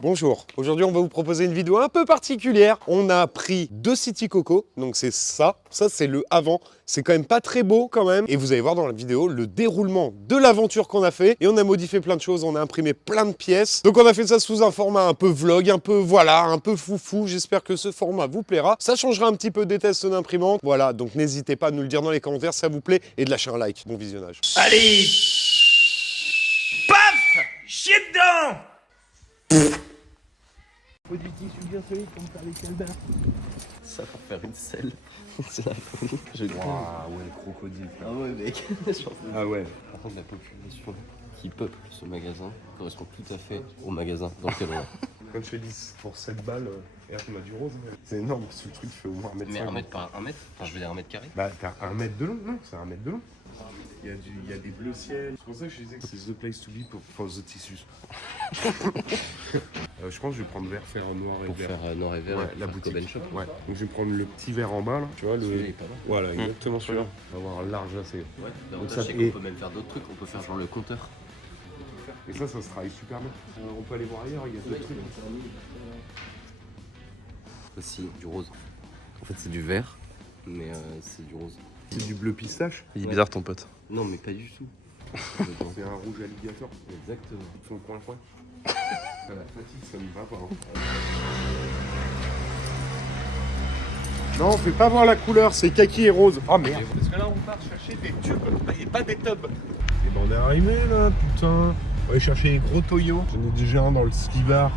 Bonjour, aujourd'hui on va vous proposer une vidéo un peu particulière. On a pris 2 City Coco, donc c'est ça c'est le avant. C'est quand même pas très beau quand même. Et vous allez voir dans la vidéo le déroulement de l'aventure qu'on a fait. Et on a modifié plein de choses, on a imprimé plein de pièces. Donc on a fait ça sous un format un peu vlog, un peu voilà, un peu foufou. J'espère que ce format vous plaira. Ça changera un petit peu des tests d'imprimante. Voilà, donc n'hésitez pas à nous le dire dans les commentaires si ça vous plaît et de lâcher un like. Bon visionnage. Allez, paf, chier dedans. Faut du tissu bien solide pour me faire les calbars. Ça pour faire une selle, c'est la folie. Waouh, ouais, crocodile. Ah ouais mec, Ah ouais. par contre la population qui peuple ce magasin correspond tout à fait au magasin dans lequel on est. Quand je te dis pour 7 balles, regarde, on a du rose. C'est énorme, parce que le truc fait au moins 1 mètre. Mais 1 mètre par 1 mètre, enfin je veux dire 1 mètre carré. Bah t'as 1 mètre de long, non, c'est 1 mètre de long. Il y a des bleus ciel. C'est pour ça que je disais que c'est the place to be for the tissus. Je pense que je vais prendre vert, faire un noir et Pour vert. faire noir et vert, Ouais, et la faire boutique. Coben Shop. Ouais. Donc je vais prendre le petit vert en bas là. Tu vois le. Celui-là, il est pas mal. Voilà, exactement celui-là. On va avoir un large assez. Ouais, Donc ça, l'avantage c'est et- qu'on peut même faire d'autres trucs, on peut faire genre le compteur. Et ça se travaille super bien. On peut aller voir ailleurs, il y a d'autres trucs. Aussi du rose. En fait c'est du vert, mais c'est du rose. C'est du bleu pistache. Il est bizarre ton pote. Non mais pas du tout. C'est un rouge alligator. Exactement. Sur le coin. La fatigue, ça me va pas. Hein. Non, on fait pas voir la couleur, c'est kaki et rose. Oh merde. Parce que là, on part chercher des tubes et pas des tubs. Et ben on est arrivé là, putain. On va aller chercher les gros toyos. J'en ai déjà un dans le ski bar.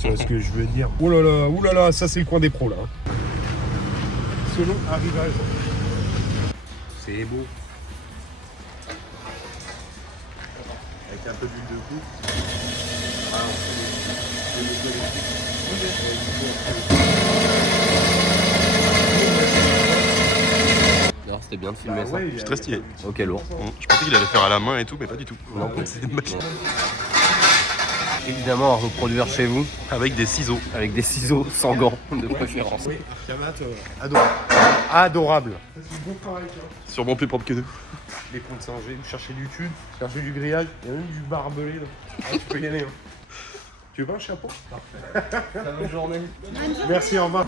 Tu vois ce que je veux dire. Oh là là, ça c'est le coin des pros là. Selon arrivage. C'est beau. Avec un peu d'huile de coupe. Ah, on fait Alors c'était bien de filmer ça. C'est très stylé. Ok lourd. Je pensais qu'il allait faire à la main et tout, mais pas du tout. Non, C'est une machine. Évidemment à reproduire chez vous Avec des ciseaux. avec des ciseaux sans gants de préférence. Oui, Arcamat, adorable. Adorable. C'est bon travail, Sûrement plus propre que nous. les ponts de Saint-Gé, chercher du tube, chercher du grillage, il y a même du barbelé là. Ah, tu peux y aller. Hein. Tu veux pas un chapeau? Bonne journée. Merci, au revoir.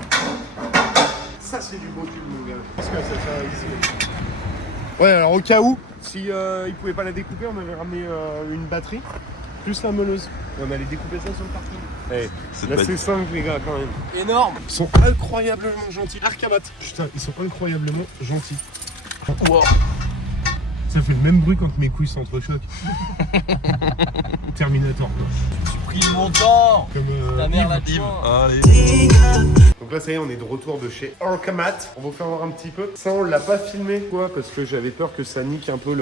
Ça, c'est du beau tube, mon gars. Parce que ça sert ici. Ouais, alors au cas où, si ils pouvaient pas la découper, on avait ramené une batterie, plus la meuleuse. Et on allait découper ça sur le parking. Hey, C'est là, pas- c'est 5, les gars, quand même. Énorme. Ils sont incroyablement gentils. Arcamat. Putain, ils sont incroyablement gentils. Wow. Ça fait le même bruit quand mes couilles s'entrechoquent. Terminator, quoi. Pris mon temps. Comme Ta mère l'a Yves. dit. Allez. Donc là, ça y est, on est de retour de chez Arcamat. On va vous faire voir un petit peu. Ça, on l'a pas filmé, quoi, parce que j'avais peur que ça nique un peu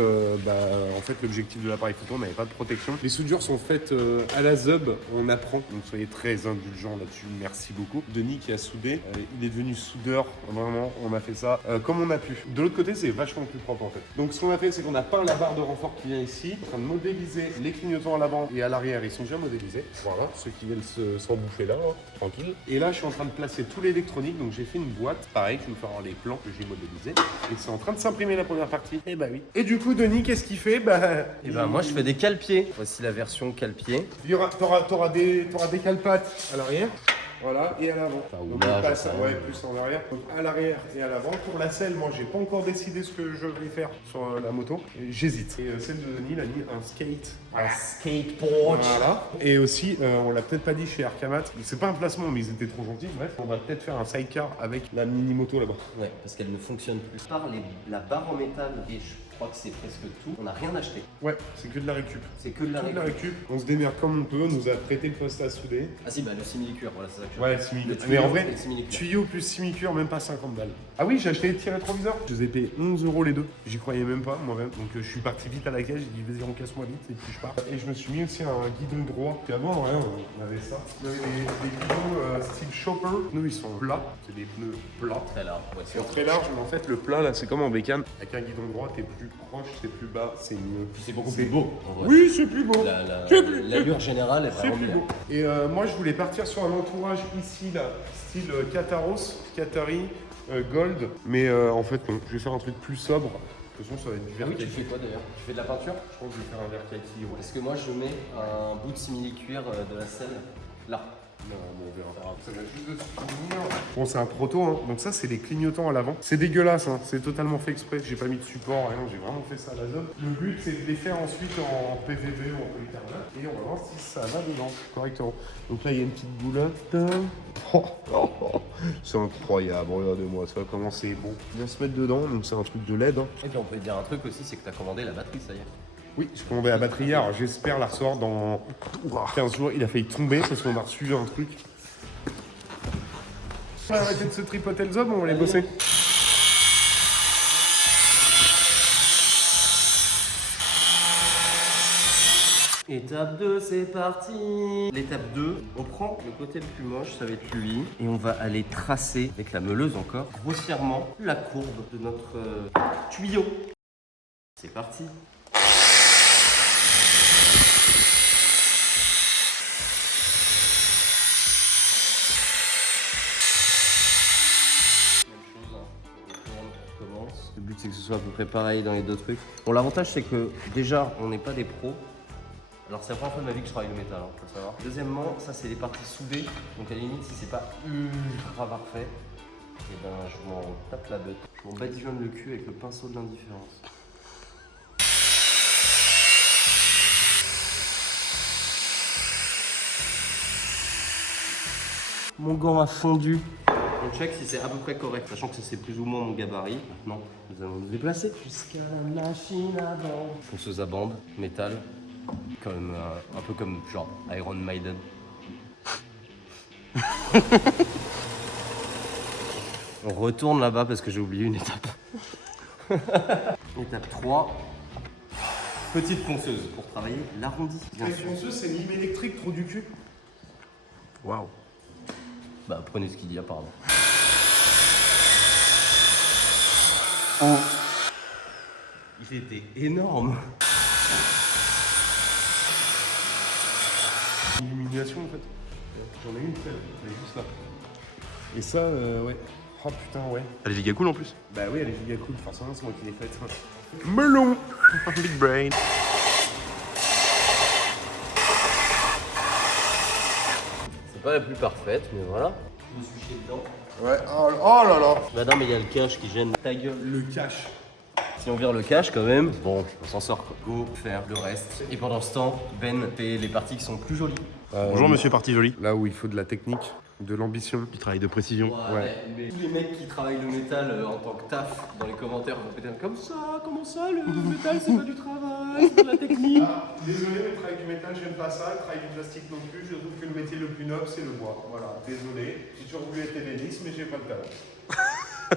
l'objectif de l'appareil photo. On n'avait pas de protection. Les soudures sont faites à la ZUB. On apprend. Donc soyez très indulgents là-dessus. Merci beaucoup. Denis qui a soudé. Il est devenu soudeur. Vraiment, on a fait ça comme on a pu. De l'autre côté, c'est vachement plus propre en fait. Donc ce qu'on a fait, c'est qu'on a peint la barre de renfort qui vient ici. On est en train de modéliser les clignotants à l'avant et à l'arrière. Ils sont déjà modélisés. Voilà, ceux qui viennent s'en bouffer là, hein, tranquille. Et là, je suis en train de placer tout l'électronique. Donc j'ai fait une boîte. Pareil, je vais vous faire voir les plans que j'ai modélisés. Et c'est en train de s'imprimer la première partie. Et bah oui. Et du coup, Denis, qu'est-ce qu'il fait? Et ben moi je fais des cale-pieds. Voici la version cale-pied. T'auras des cale-pattes à l'arrière. Voilà, et à l'avant. Enfin, ou Donc, là, on passe, j'en sais ouais, rien. plus en arrière. Donc, à l'arrière et à l'avant. Pour la selle, moi, j'ai pas encore décidé ce que je vais faire sur la moto. J'hésite. Et celle de Denis, il a mis un skate. Un skateboard. Voilà. Et aussi, on l'a peut-être pas dit chez Arcamat. C'est pas un placement, mais ils étaient trop gentils. Bref, on va peut-être faire un sidecar avec la mini moto là-bas. Ouais, parce qu'elle ne fonctionne plus. Par la barre en métal et je crois que c'est presque tout. On n'a rien acheté. Ouais, c'est que de la récup. C'est que de la Que de la récup. récup. On se démerde comme on peut. On nous a prêté le poste à souder. Ah si, bah le simili-cuir, voilà, c'est ça que je Ouais, Le simili. tuyau Mais en vrai, et le simili-cuir. tuyau plus simicure, même pas 50 balles. Ah oui, j'ai acheté les tirs rétroviseurs. Je les ai payés 11 € les deux. J'y croyais même pas moi-même. Donc je suis parti vite à la caisse. J'ai dit vas-y, casse-moi vite et puis je pars. Et je me suis mis aussi un guidon droit. Puis avant, ouais, on avait ça. On avait des guidons style chopper. Nous, ils sont plats. C'est des pneus plats. Très large, ouais, Ils sont très larges, mais en fait, le plat là, c'est comme en bécane. Avec un guidon droit, t'es plus proche, t'es plus bas, c'est mieux. c'est beaucoup plus beau. En vrai. Oui, c'est plus beau. L'allure générale est C'est vraiment plus bien. beau. Et moi, je voulais partir sur un entourage ici, là, style Kataros, Katari, Gold. Mais en fait, non. Je vais faire un truc plus sobre. De toute façon, ça va être du Ah vert oui, tu kaki. fais quoi d'ailleurs? Tu fais de la peinture? Je pense que je vais faire un vert kaki, ouais. Parce que moi je mets un bout de simili-cuir de la selle Là. Non, on verra. Ça va juste de se finir. Bon, c'est un proto, hein. Donc ça, c'est les clignotants à l'avant. C'est dégueulasse, hein. C'est totalement fait exprès. J'ai pas mis de support, rien. J'ai vraiment fait ça à la zone. Le but, c'est de les faire ensuite en PVV ou en polycarbonate. Et on va voir si ça va dedans correctement. Donc là, il y a une petite boulotte. C'est incroyable. Regardez-moi ça, comment c'est beau. Il va se mettre dedans, donc c'est un truc de LED. Hein. Et puis on peut dire un truc aussi, c'est que t'as commandé la batterie, ça y est. Oui, j'ai commandé la batterie hier. J'espère la recevoir dans 15 jours. Il a failli tomber parce qu'on a reçu un truc. On va arrêter de se tripoter le zob, on va aller bosser. Étape 2, c'est parti. L'étape 2, on prend le côté le plus moche, ça va être lui, et on va aller tracer, avec la meuleuse encore, grossièrement, la courbe de notre tuyau. C'est parti. Le but c'est que ce soit à peu près pareil dans les deux trucs. Bon, l'avantage c'est que déjà on n'est pas des pros. Alors c'est la première fois de ma vie que je travaille le métal, hein, faut savoir. Deuxièmement, ça c'est les parties soudées. Donc à la limite si c'est pas ultra parfait, et ben je m'en tape la bête. Je m'en badigeonne le cul avec le pinceau de l'indifférence. Mon gant a fondu. On check si c'est à peu près correct, sachant que c'est plus ou moins mon gabarit. Maintenant, nous allons nous déplacer jusqu'à la machine à bande. Fonceuse à bande, métal, comme un peu comme genre Iron Maiden. On retourne là-bas parce que j'ai oublié une étape. Étape 3. Petite ponceuse pour travailler l'arrondi. Bien sûr. Ponceuse, c'est lime électrique, trop du cul. Waouh. Bah prenez ce qu'il y a, pardon. Il était énorme. Illumination en fait. J'en ai une seule, elle est juste là. Et ça, ouais. Oh putain, ouais. Elle est giga cool en plus. Bah oui, elle est giga cool, forcément, c'est moi qui l'ai faite. Melon. Big brain. C'est pas la plus parfaite, mais voilà. Je me suis chié dedans. Ouais, oh là là. Bah non, mais il y a le cache qui gêne ta gueule. Le cache. Si on vire le cache quand même, bon, on s'en sort quoi. Go faire le reste. Et pendant ce temps, Ben fait les parties qui sont plus jolies. Bonjour monsieur Parti Joli. Là où il faut de la technique, de l'ambition. Du travail de précision. Ouais. Mais tous les mecs qui travaillent le métal en tant que taf dans les commentaires vont péter comme ça, comment ça, le métal c'est pas du travail, c'est de la technique. Ah, désolé, le travail du métal, j'aime pas ça. Le travail du plastique non plus. Je trouve que le métier le plus noble, c'est le bois. Voilà, désolé. J'ai toujours voulu être ébéniste, mais j'ai pas le talent.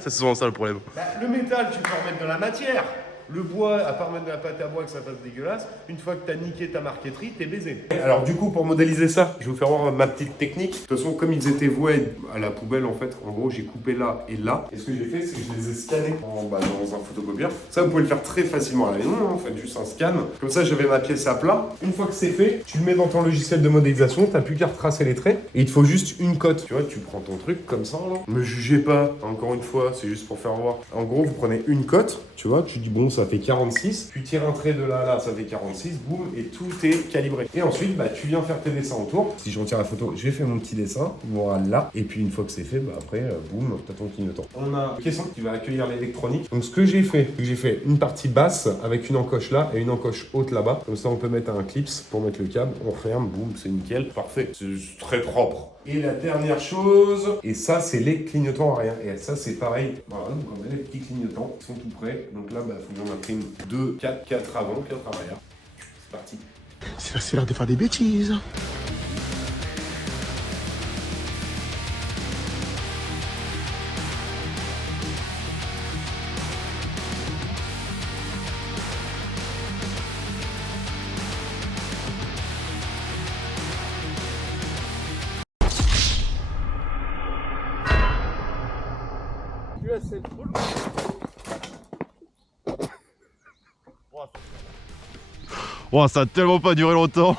C'est souvent ça le problème. Bah, le métal, tu peux en mettre de la matière. Le bois, à part mettre de la pâte à bois que ça fasse dégueulasse, une fois que t'as niqué ta marqueterie, t'es baisé. Alors du coup, pour modéliser ça, je vais vous faire voir ma petite technique. De toute façon, comme ils étaient voués à la poubelle, en fait, en gros, j'ai coupé là et là. Et ce que j'ai fait, c'est que je les ai scannés dans un photocopieur. Ça, vous pouvez le faire très facilement à la maison, hein. Faites juste un scan. Comme ça, j'avais ma pièce à plat. Une fois que c'est fait, tu le mets dans ton logiciel de modélisation, t'as plus qu'à retracer les traits. Et il te faut juste une cote. Tu vois, tu prends ton truc comme ça, là. Me jugez pas, encore une fois, c'est juste pour faire voir. En gros, vous prenez une cote, tu vois, tu dis bon, ça fait 46. Tu tires un trait de là à là, ça fait 46, boum, et tout est calibré. Et ensuite, bah, tu viens faire tes dessins autour. Si je retire la photo, je vais faire mon petit dessin, voilà. Et puis une fois que c'est fait, bah, après, boum, t'as ton clignotant. On a une caisson qui va accueillir l'électronique. Donc ce que j'ai fait, c'est que j'ai fait une partie basse avec une encoche là et une encoche haute là-bas. Comme ça, on peut mettre un clips pour mettre le câble. On ferme, boum, c'est nickel, parfait. C'est très propre. Et la dernière chose, et ça c'est les clignotants arrière. Et ça c'est pareil. Voilà, donc on a les petits clignotants qui sont tout prêts. Donc là, bah, faut que j'en imprime 2, 4 avant, 4 arrière. C'est parti. C'est l'heure de faire des bêtises. Wow, ça a tellement pas duré longtemps.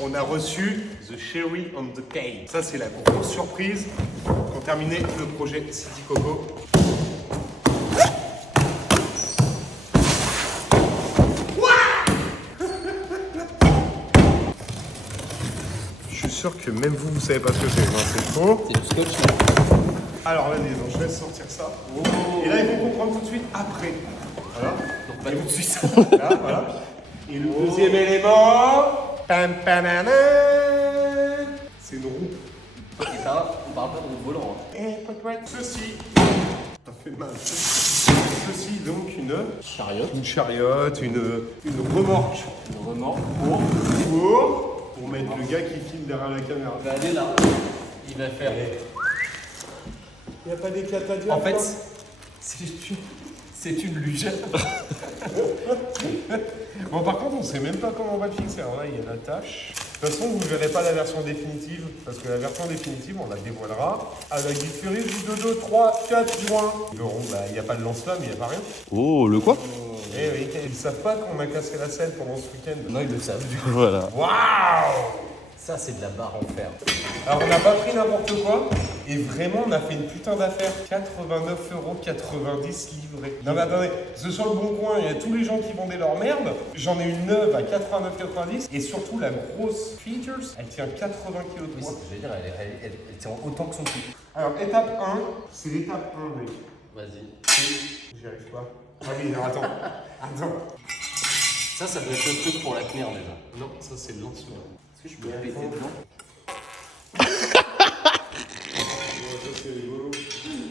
On a reçu The Cherry on the Cake. Ça, c'est la grosse surprise pour terminer le projet City Coco. Je suis sûr que même vous, vous savez pas ce que c'est. Non, c'est faux. C'est du scotch. Alors, vas-y, donc je laisse sortir ça. Et là, ils vont comprendre tout de suite après. Voilà. Donc pas tout de suite. Là, voilà. Et le deuxième élément. Pam, panana, c'est une roue. Et ça, on parle pas de volant. Hein. Et ceci. Ça fait mal. Ceci, donc, une Chariote. Une chariote, une remorque. Une remorque. Pour mettre le gars qui filme derrière la caméra. Il va aller là. Il va faire. Il n'y a pas des catadiens. En fait, c'est une luge. Bon, par contre, on sait même pas comment on va le fixer. Alors là, il y a l'attache. De toute façon, vous ne verrez pas la version définitive, parce que la version définitive, on la dévoilera à la Geekery du 2, 3, 4 juin. Ils verront, bah, il n'y a pas de lance-flamme, il n'y a pas rien. Oh, le quoi? Eh oui, ils ne savent pas qu'on a cassé la selle pendant ce week-end. Non, ils le savent. Voilà. Waouh! Ça, c'est de la barre en fer. Alors, on n'a pas pris n'importe quoi, et vraiment, on a fait une putain d'affaire. 89,90 € livrés. Non, mais attendez, parce que sur le bon coin, il y a tous les gens qui vendaient leur merde. J'en ai une neuve à 89,90 €, et surtout, la grosse features, elle tient 80 kg de Oui, poids. c'est ce que je veux dire, elle tient autant que son prix. Alors, étape 1, c'est l'étape 1, mec. Vas-y. J'y arrive pas. Ah oui, non, attends. Attends. Ça doit être le truc pour la tenir déjà. Non, ça, c'est le lancement. Est-ce que je peux le péter dedans? Ça, c'est rigolo.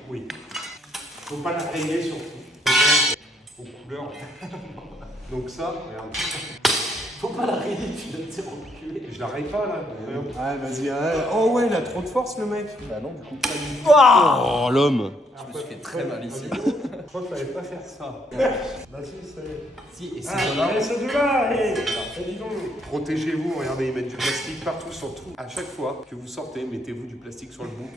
Oui. Faut pas la rayer surtout. Aux couleurs. Donc ça, regarde. Faut pas la rayer, tu dois te reculer. Je la raye pas là. Ouais, vas-y. Oh ouais, il a trop de force le mec. Bah non, du coup, pas du tout. Oh, l'homme. Je me suis fait très mal ici. Je crois qu'il fallait pas faire ça. Bah si, c'est... Si, et c'est Ah, là. allez, c'est de là, allez. Dis donc. Protégez-vous, regardez, ils mettent du plastique partout sur tout. À chaque fois que vous sortez, mettez-vous du plastique sur le bout.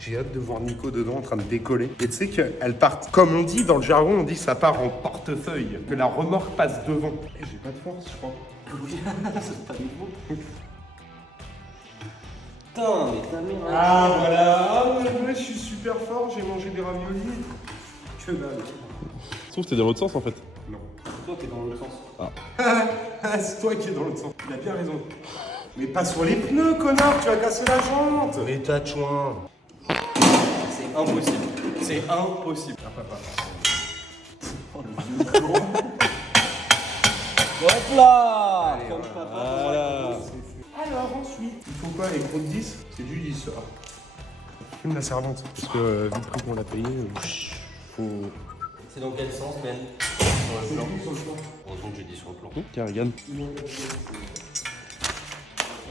J'ai hâte de voir Nico dedans en train de décoller. Et tu sais qu'elle part, comme on dit dans le jargon, on dit ça part en portefeuille, que la remorque passe devant. Et j'ai pas de force, je crois. Oui, c'est pas nouveau. Putain, mais ta mère. Ah voilà, ah ouais, je suis super fort, j'ai mangé des raviolis. Que dalle. Sauf que t'es dans l'autre sens en fait. Non. Toi, t'es dans l'autre sens. Ah, c'est toi qui es dans l'autre sens. Il a bien raison. Mais pas sur les pneus, connard, tu vas casser la jante. Mais t'as de chouin. C'est impossible. C'est impossible. Ah, papa. Hop là. Allez, Comme voilà. papa. Voilà. Alors ensuite, il faut quoi les gros de 10? C'est du 10 ça. Fume la servante. Parce que vu le prix qu'on l'a payé, faut... C'est dans quel sens, Ben? Sur le plan. Heureusement que j'ai dit sur le plan. Carrigan.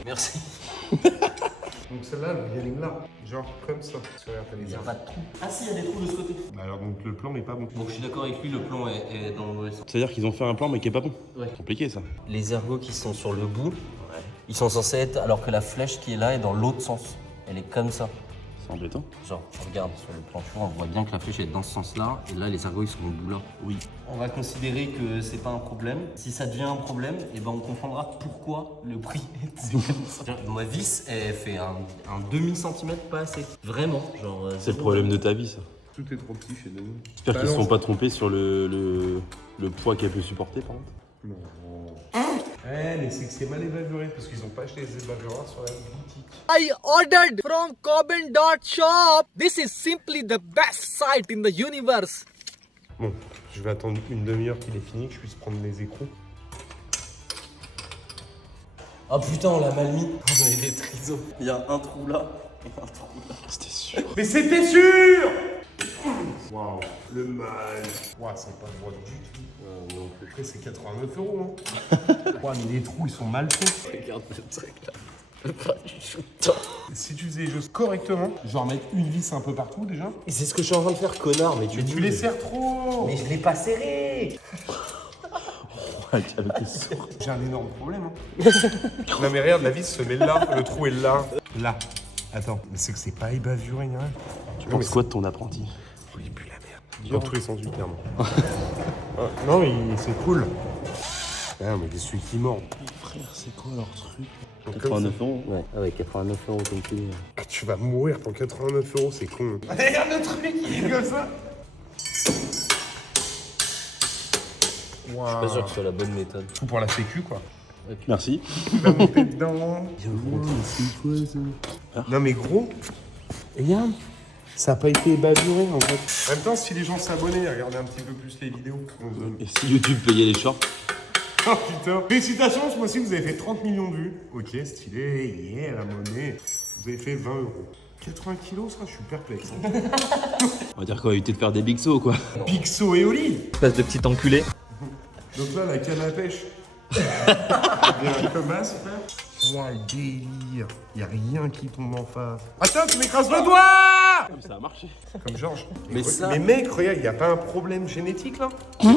Merci. Donc celle-là, elle vient là. Genre comme ça. Parce que regarde, t'as Il les n'y a arbres. pas de trou. Ah si, il y a des trous de ce côté. Bah alors donc le plan n'est pas bon. Donc je suis d'accord avec lui, le plan est dans le mauvais sens. C'est-à-dire qu'ils ont fait un plan mais qui est pas bon. Ouais. Compliqué ça. Les ergots qui sont sur le bout, ils sont censés être, alors que la flèche qui est là est dans l'autre sens. Elle est comme ça. C'est embêtant. Genre, regarde sur le plan, tu vois, on voit bien que la flèche est dans ce sens-là, et là les ergots ils sont au bout là. Oui. On va considérer que c'est pas un problème. Si ça devient un problème, et ben on comprendra pourquoi le prix est comme ça. Ma vis, elle fait un demi-centimètre, pas assez. Vraiment, genre. C'est le problème de ta vie ça. Tout est trop petit chez nous. J'espère qu'ils se sont pas trompés sur le poids qu'elle peut supporter par contre. Non. Ouais, mais c'est que c'est mal évalué parce qu'ils ont pas acheté les évalueurs sur la boutique. I ordered from Coben.shop. This is simply the best site in the universe. Bon, je vais attendre une demi-heure qu'il est fini, que je puisse prendre les écrous. Oh putain, on l'a mal mis. On a des trisos. Il y a un trou là et un trou là. C'était sûr. Mais c'était sûr. Waouh, le mal. Waouh, c'est pas droit du tout. Non plus. Après, c'est 89 €. Hein. Waouh, mais les trous, ils sont mal faits. Regarde le truc là. Le pas du tout. Si tu faisais les choses correctement, genre mettre une vis un peu partout déjà. Et c'est ce que je suis en train de faire, connard, mais Mais tu les serres trop. Mais je l'ai pas serré. Avec tes sourds. J'ai un énorme problème. Hein. Non mais regarde, la vis se met là, le trou est là. Là. Attends, mais c'est que c'est pas ébavuré, ni rien. Tu penses quoi de ton apprenti? Oh, il pue la merde. Dans tous les sens du terme. Non, mais c'est cool. Ah, mais des celui qui mord. Frère, c'est quoi leur truc Donc, 89 euros. Ouais, ah ouais, 89 euros comme tu dis. Ah, tu vas mourir pour 89 euros, c'est con. Regarde le truc, il est comme ça. Je suis pas sûr que ce soit la bonne méthode. Tout pour la sécu, quoi. Merci. Il va monter dedans. Non, mais gros, regarde. Ça n'a pas été bavuré, en fait. En même temps, si les gens s'abonnaient, regardaient un petit peu plus les vidéos. Et si YouTube payait les shorts? Oh putain. Félicitations, ce mois-ci, vous avez fait 30 millions de vues. Ok, stylé, yeah, la monnaie. Vous avez fait 20 euros. 80 kilos, ça, je suis perplexe. On va dire qu'on va éviter de faire des big sauts, quoi. Pixo et Oli. Espèce de petit enculé. Donc là, la canne à pêche. Il y a un commas, frère. Ouah, le délire. Il n'y a rien qui tombe en face. Attends, tu m'écrases le doigt. Ça a marché. Comme Georges. Mais ça- Mais mec, regarde, il n'y a pas un problème génétique, là.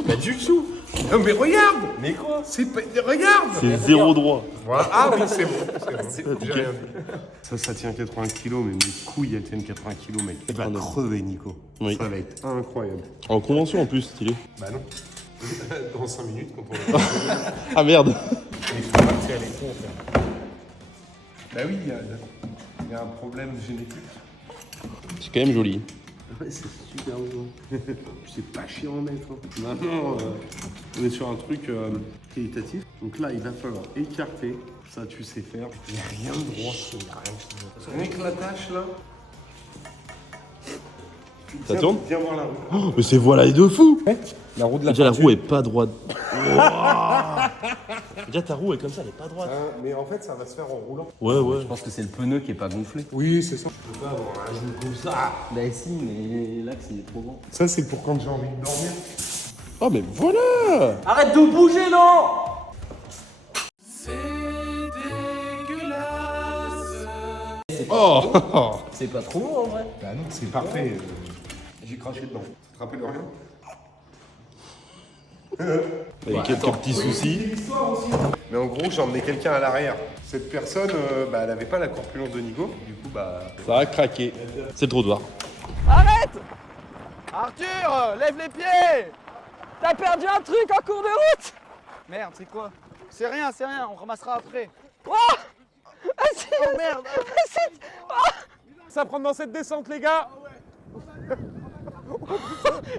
Pas du tout. Non, mais regarde. Mais quoi? C'est pas... Regarde. C'est zéro droit. Voilà. Ah oui, c'est bon. C'est bon. J'ai rien dit. Ça tient 80 kilos, mais mes couilles, elles tiennent 80 kilos, mec. Tu vas crever, Nico. Oui. Ça va être incroyable. En convention en plus, stylé. Bah non. Dans 5 minutes, quand on va... Ah merde. Il faut partir à l'écran, frère. Bah oui, il y a un problème génétique. C'est quand même joli. Ouais, c'est super beau. C'est pas chiant à mettre. Hein. Maintenant, on est sur un truc qualitatif. Donc là, il va falloir écarter. Ça, tu sais faire. Il n'y a rien de droit. Il n'y a rien. Rien que la tâche, là. Ça tourne? Viens voir la roue. Oh, mais c'est voilà de fou. La roue de la Déjà la roue est pas droite. Déjà ta roue est comme ça, elle est pas droite. Mais en fait, ça va se faire en roulant. Ouais, ouais. Je pense que c'est le pneu qui est pas gonflé. Oui, c'est ça. Tu peux pas avoir un genou comme ça. Bah si, mais l'axe il est trop grand. Ça, c'est pour quand j'ai envie de dormir. Oh mais voilà. Arrête de bouger, non! Oh. C'est pas trop lourd en vrai. Bah non, c'est parfait. J'ai craché dedans. Tu te rappelles de rien? Avec quelques petits soucis. Mais en gros, j'ai emmené quelqu'un à l'arrière. Cette personne, bah, elle avait pas la corpulence de Nico. Du coup, bah... Ça a craqué. C'est le trottoir. Arrête! Arthur, lève les pieds! T'as perdu un truc en cours de route! Merde, c'est quoi? C'est rien, on ramassera après. Oh! Oh merde! Ça prend dans cette descente, les gars!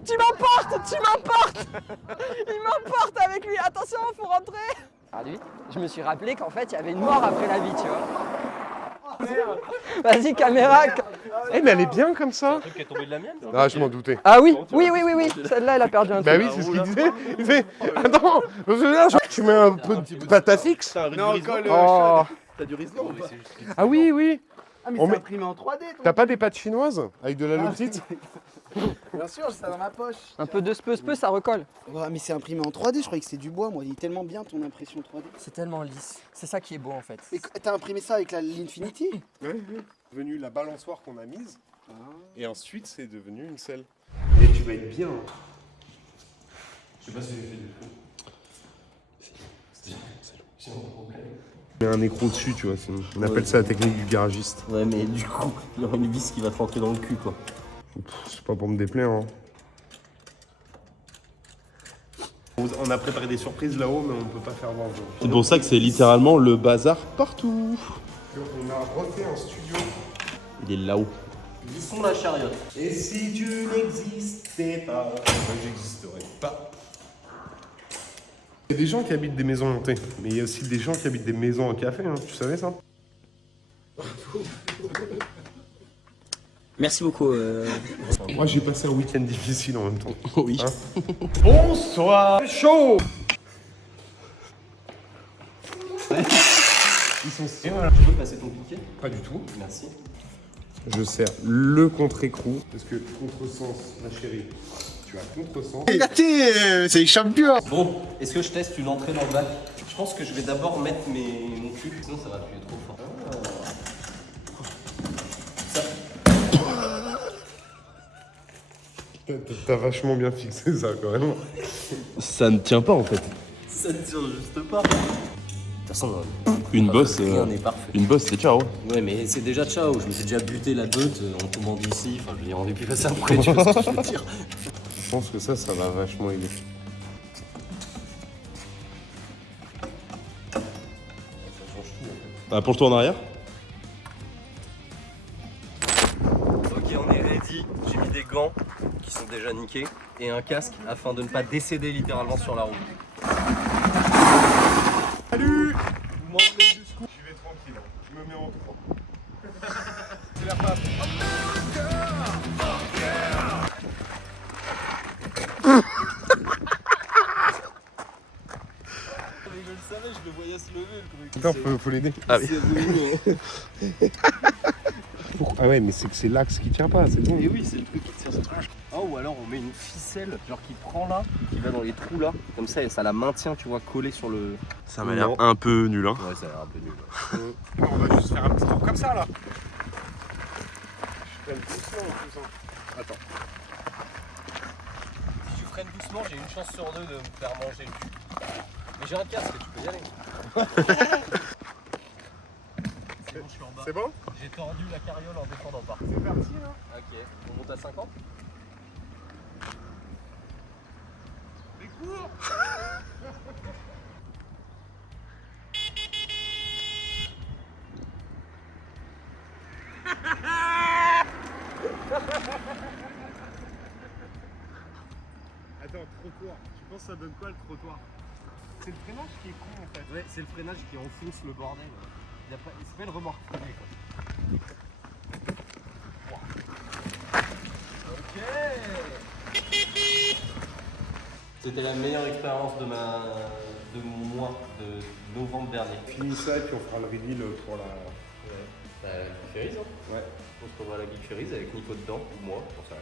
Tu m'emportes! Il m'emporte avec lui, attention, faut rentrer! Ah, lui, je me suis rappelé qu'en fait, il y avait une mort après la vie, tu vois. Vas-y, caméra. Eh, mais elle est bien comme ça! Qui est tombé de la mienne? Ah, je m'en doutais. Ah oui. Celle-là, elle a perdu un Bah truc. oui, c'est ce qu'il disait. Il fait... Attends, parce que là, tu mets un peu de pâte fixe. Non, Oh. T'as du risque. Ah oui, oui. Ah, mais On c'est met- imprimé en 3D, toi! T'as pas des pâtes chinoises avec de la loptite? Bien sûr, j'ai ça dans ma poche. Un peu de speu, ça recolle. Ouais, mais c'est imprimé en 3D, je croyais que c'est du bois, moi. Il est tellement bien ton impression 3D. C'est tellement lisse. C'est ça qui est beau, en fait. Mais t'as imprimé ça avec l'Infinity? Ouais, devenu la balançoire qu'on a mise. Ah. Et ensuite, c'est devenu une selle. Et tu vas être bien. Je sais pas si j'ai fait du coup. Il y a un écrou dessus, tu vois. On appelle ça la technique du garagiste. Ouais, mais du coup, il y aura une vis qui va te rentrer dans le cul, quoi. C'est pas pour me déplaire. Hein. On a préparé des surprises là-haut, mais on peut pas faire voir aujourd'hui. C'est pour ça que c'est littéralement le bazar partout. Donc, on a refait un studio. Il est là-haut. Ils sont la chariote. Et si tu n'existais pas, moi j'existerais pas. Il y a des gens qui habitent des maisons montées, mais il y a aussi des gens qui habitent des maisons en café, hein. Tu savais ça? Merci beaucoup. Moi j'ai passé un week-end difficile en même temps. Oui. Bonsoir. Chaud. Ils sont stylés. Tu peux passer ton piquet? Pas du tout. Merci. Je sers le contre-écrou, parce que contresens, ma chérie, tu as contresens. C'est champion. Bon, est-ce que je teste une entrée dans le bac? Je pense que je vais d'abord mettre mon cul, sinon ça va appuyer trop fort. Ça. T'as vachement bien fixé ça quand même. Ça ne tient pas en fait. Ça ne tire juste pas. De toute façon, Une bosse. rien n'est parfait. Une bosse, c'est ciao. Ouais, mais c'est déjà ciao. Je me suis déjà buté la beute en tombant d'ici. Enfin, je veux dire, on est plus passé après, tu vois ce que je veux dire. Je pense que ça va vachement aider. Ah, pour le tour en arrière. Ok, on est ready. J'ai mis des gants qui sont déjà niqués et un casque afin de ne pas décéder littéralement sur la route. Salut. Vous m'emmenez jusqu'où? Je vais tranquille, hein. Je me mets en 3. C'est la passe. Je le savais, je le voyais se lever le truc. Attends, faut l'aider. Ah oui. Ah ouais, mais c'est que c'est l'axe qui tient pas, c'est bon. Et oui, c'est le truc qui tient ce truc. Oh, ou alors on met une ficelle, genre qui prend là, qui va dans les trous là, comme ça, et ça la maintient, tu vois, collée sur le. Ça m'a l'air un peu nul, hein. Ouais, ça a l'air un peu nul. On va juste faire un petit tour comme ça là. Je freine doucement en plus. Attends. Si je freine doucement, j'ai une chance sur deux de me faire manger le cul. Mais j'ai un casque, tu peux y aller. C'est bon, je suis en bas. C'est bon? J'ai tordu la carriole en défendant pas. C'est parti là. Ok, on monte à 50. Mais cours. Attends, trottoir. Tu penses que ça donne quoi le trottoir? C'est le freinage qui est con en fait. Ouais, c'est le freinage qui enfonce le bordel. Il s'appelle remorque freinée quoi. Ok. C'était la meilleure expérience de mon mois de novembre dernier. Finis ça et puis on fera le reveal pour la. La Geek Ferries, hein. Ouais. On se revoit à la Geek Ferries avec Nico dedans, ou moi, pour ça.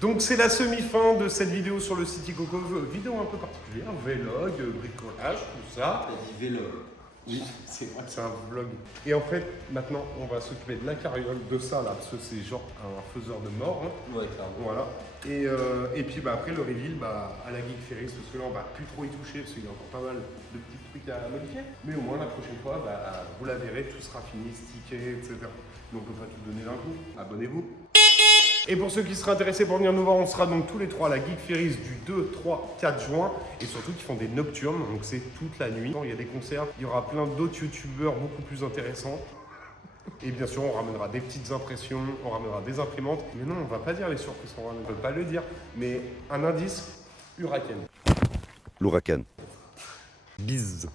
Donc c'est la semi-fin de cette vidéo sur le City Coco, vidéo un peu particulière, vlog, bricolage, tout ça. T'as dit vélo. Oui, c'est vrai, c'est un vlog. Et en fait, maintenant, on va s'occuper de la carriole, de ça là, parce que c'est genre un faiseur de mort. Hein. Ouais, clairement. Voilà. Et puis bah, après le reveal à la Geek Ferries, parce que là on va plus trop y toucher, parce qu'il y a encore pas mal de petits trucs à modifier. Mais au moins la prochaine fois, vous la verrez, tout sera fini, stické, etc. Mais on peut pas tout donner d'un coup. Abonnez-vous. Et pour ceux qui seraient intéressés pour venir nous voir, on sera donc tous les trois à la Geek Ferries du 2, 3, 4 juin. Et surtout qui font des nocturnes, donc c'est toute la nuit. Il y a des concerts, il y aura plein d'autres youtubeurs beaucoup plus intéressants. Et bien sûr, on ramènera des petites impressions, on ramènera des imprimantes. Mais non, on va pas dire les surprises qu'on ramène, on peut pas le dire. Mais un indice, Huracan. L'Huracan. Bise.